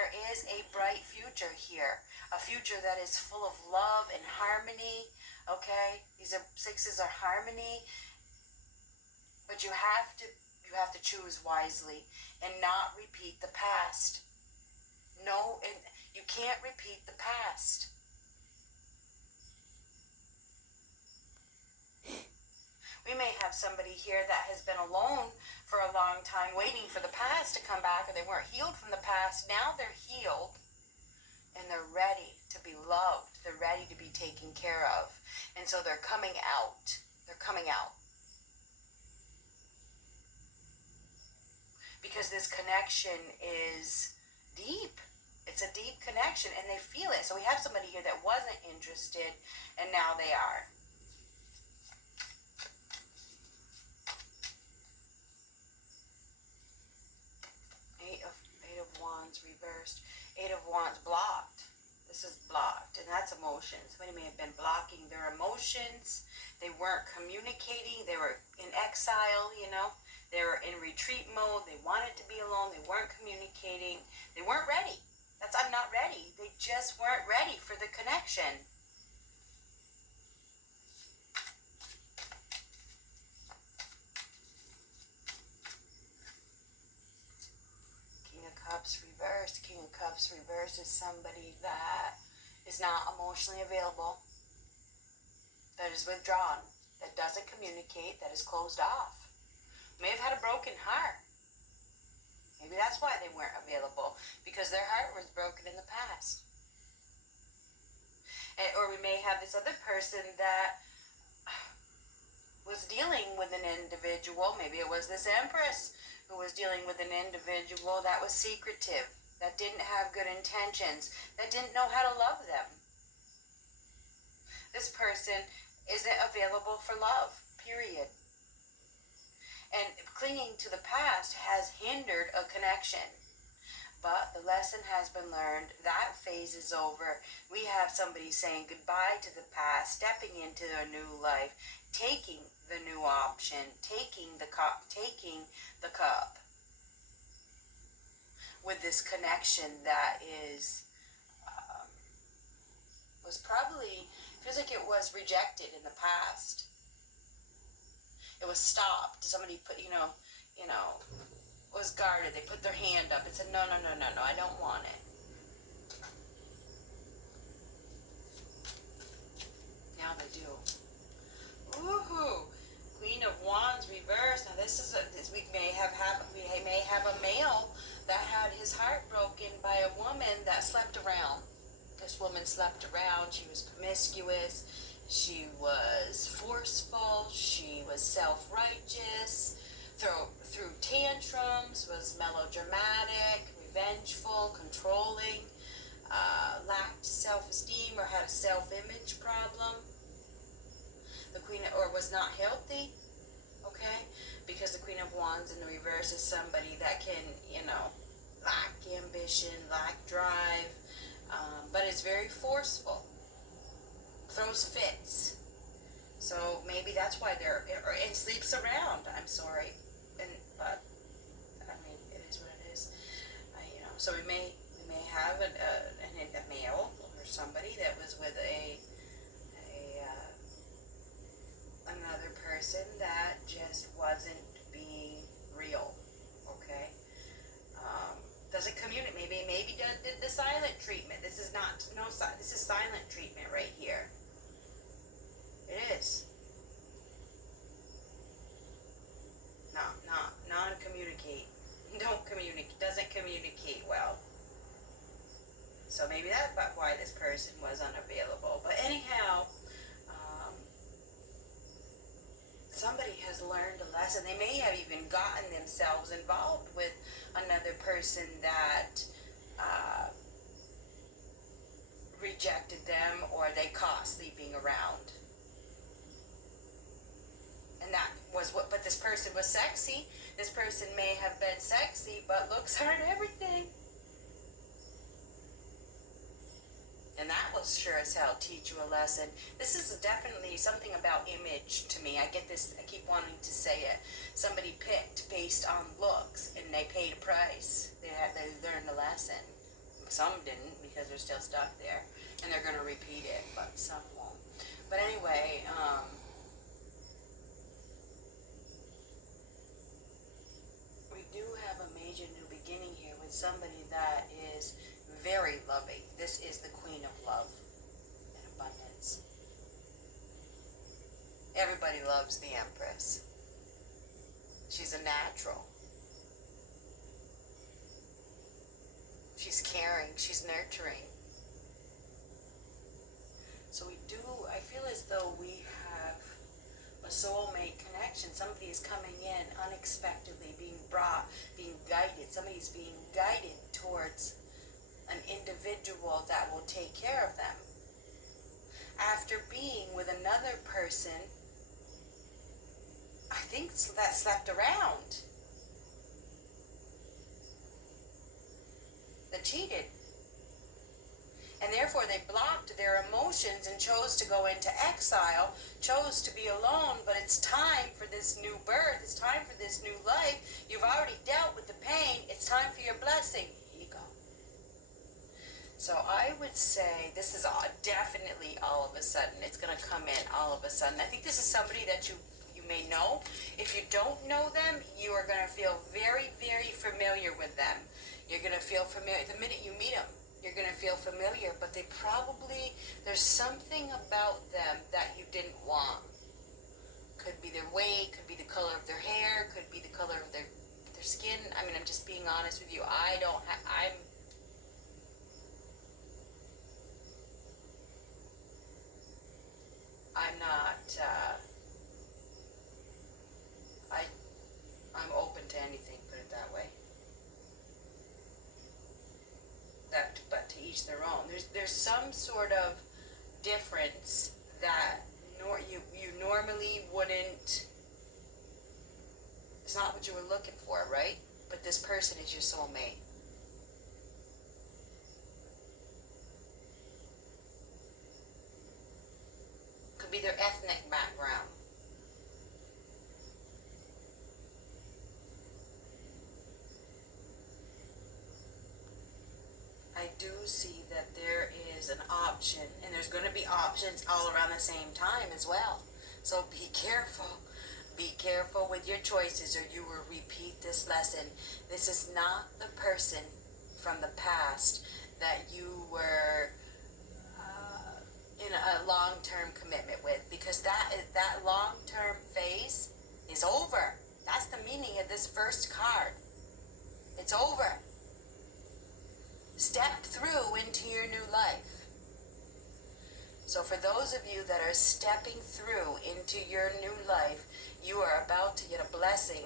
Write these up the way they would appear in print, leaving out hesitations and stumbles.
there is a bright future here, a future that is full of love and harmony. Okay, these are sixes are harmony, but you have to choose wisely and not repeat the past. No, and you can't repeat the past. We may have somebody here that has been alone for a long time, waiting for the past to come back, or they weren't healed from the past. Now they're healed, and they're ready to be loved. They're ready to be taken care of. And so they're coming out. They're coming out. Because this connection is deep. It's a deep connection, and they feel it. So we have somebody here that wasn't interested, and now they are. Eight of Wands reversed. Eight of Wands blocked. This is blocked, and that's emotions. Somebody may have been blocking their emotions. They weren't communicating. They were in exile, you know. They were in retreat mode. They wanted to be alone. They weren't communicating. They weren't ready. That's I'm not ready. They just weren't ready for the connection. King of Cups reversed. King of Cups reversed is somebody that is not emotionally available, that is withdrawn, that doesn't communicate, that is closed off. May have had a broken heart. Maybe that's why they weren't available, because their heart was broken in the past. Or we may have this other person that was dealing with an individual. Maybe it was this Empress who was dealing with an individual that was secretive, that didn't have good intentions, that didn't know how to love them. This person isn't available for love, period. And clinging to the past has hindered a connection. But the lesson has been learned. That phase is over. We have somebody saying goodbye to the past, stepping into a new life, taking the new option, taking the cup, with this connection that is was probably, feels like it was rejected in the past. It was stopped. Somebody put, was guarded. They put their hand up and said, no, I don't want it. Now they do. Woohoo! Queen of Wands reversed. Now we may have a male that had his heart broken by a woman that slept around. This woman slept around. She was promiscuous. She was forceful. She was self-righteous. Threw tantrums. Was melodramatic, revengeful, controlling. Lacked self-esteem or had a self-image problem. The Queen, or was not healthy. Okay, because the Queen of Wands in the reverse is somebody that can, lack ambition, lack drive, but is very forceful. Throws fits. So maybe that's why and sleeps around. I'm sorry, but it is what it is. So we may have a male or somebody that was with another person that just wasn't being real. Okay. Doesn't communicate. Maybe did the silent treatment. This is this is silent treatment right here. It is. Non-communicate. Don't communicate. Doesn't communicate well. So maybe that's why this person was unavailable. But anyhow, somebody has learned a lesson. They may have even gotten themselves involved with another person that rejected them, or they caught sleeping around. And that was but this person was sexy. This person may have been sexy, but looks aren't everything. And that will sure as hell teach you a lesson. This is definitely something about image to me. I get this, I keep wanting to say it. Somebody picked based on looks, and they paid a price. They learned a lesson. Some didn't because they're still stuck there, and they're going to repeat it, but some won't. But anyway, we do have a major new beginning here with somebody that is very loving. This is the Queen of Love and Abundance. Everybody loves the Empress. She's a natural. She's caring. She's nurturing. So I feel as though we have a soulmate connection. Somebody is coming in unexpectedly, being brought, being guided. Somebody's being guided towards an individual that will take care of them. After being with another person, I think that slept around, that cheated. And therefore they blocked their emotions and chose to go into exile, chose to be alone, but it's time for this new birth, it's time for this new life. You've already dealt with the pain, it's time for your blessing. Here you go. So I would say this is definitely all of a sudden, it's going to come in all of a sudden. I think this is somebody that you may know. If you don't know them, you are going to feel very, very familiar with them. You're going to feel familiar the minute you meet them. You're going to feel familiar, but there's something about them that you didn't want. Could be their weight, could be the color of their hair, could be the color of their skin. I mean, I'm just being honest with you. I'm open to anything, put it that way. But to each their own. There's some sort of difference that you normally wouldn't. It's not what you were looking for, right? But this person is your soulmate. Could be their ethnic background. I do see that there is an option, and there's going to be options all around the same time as well. So be careful. Be careful with your choices, or you will repeat this lesson. This is not the person from the past that you were in a long-term commitment with, because that long-term phase is over. That's the meaning of this first card. It's over. Step through into your new life. So for those of you that are stepping through into your new life, you are about to get a blessing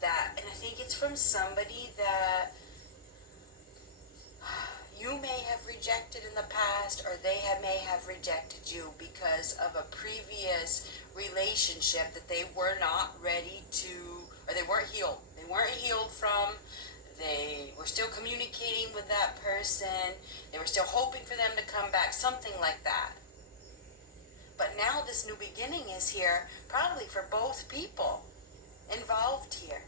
and I think it's from somebody that you may have rejected in the past, or they may have rejected you because of a previous relationship that they were not ready to, or they weren't healed. They weren't healed from. They were still communicating with that person. They were still hoping for them to come back, something like that. But now this new beginning is here, probably for both people involved here.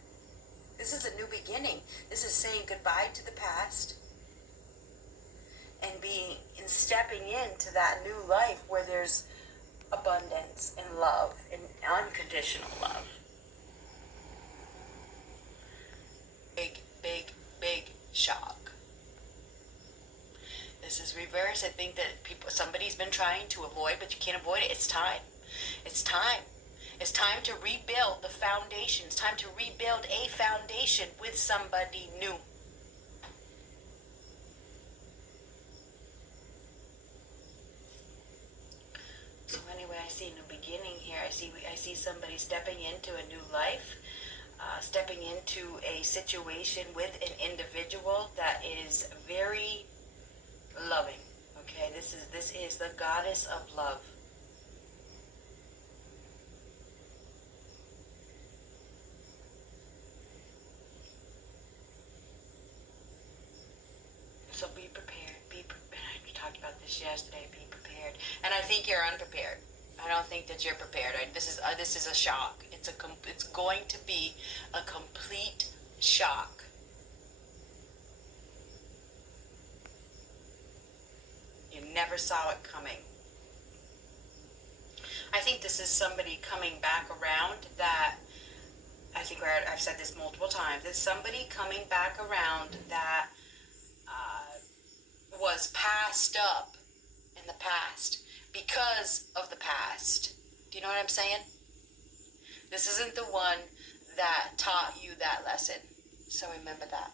This is a new beginning. This is saying goodbye to the past and stepping into that new life where there's abundance and love and unconditional love. Big shock. This is reverse. I think that somebody's been trying to avoid, but you can't avoid it. It's time. It's time. It's time to rebuild the foundation. It's time to rebuild a foundation with somebody new. So anyway, I see a new beginning here. I see somebody stepping into a new life. Stepping into a situation with an individual that is very loving. Okay, this is the goddess of love. So be prepared. We talked about this yesterday. Be prepared, and I think you're unprepared. I don't think that you're prepared. This is a shock. It's going to be a complete shock. never saw it coming. I think this is somebody coming back around that, I think I've said this multiple times, it's somebody coming back around that was passed up in the past because of the past. Do you know what I'm saying? This isn't the one that taught you that lesson. So remember that.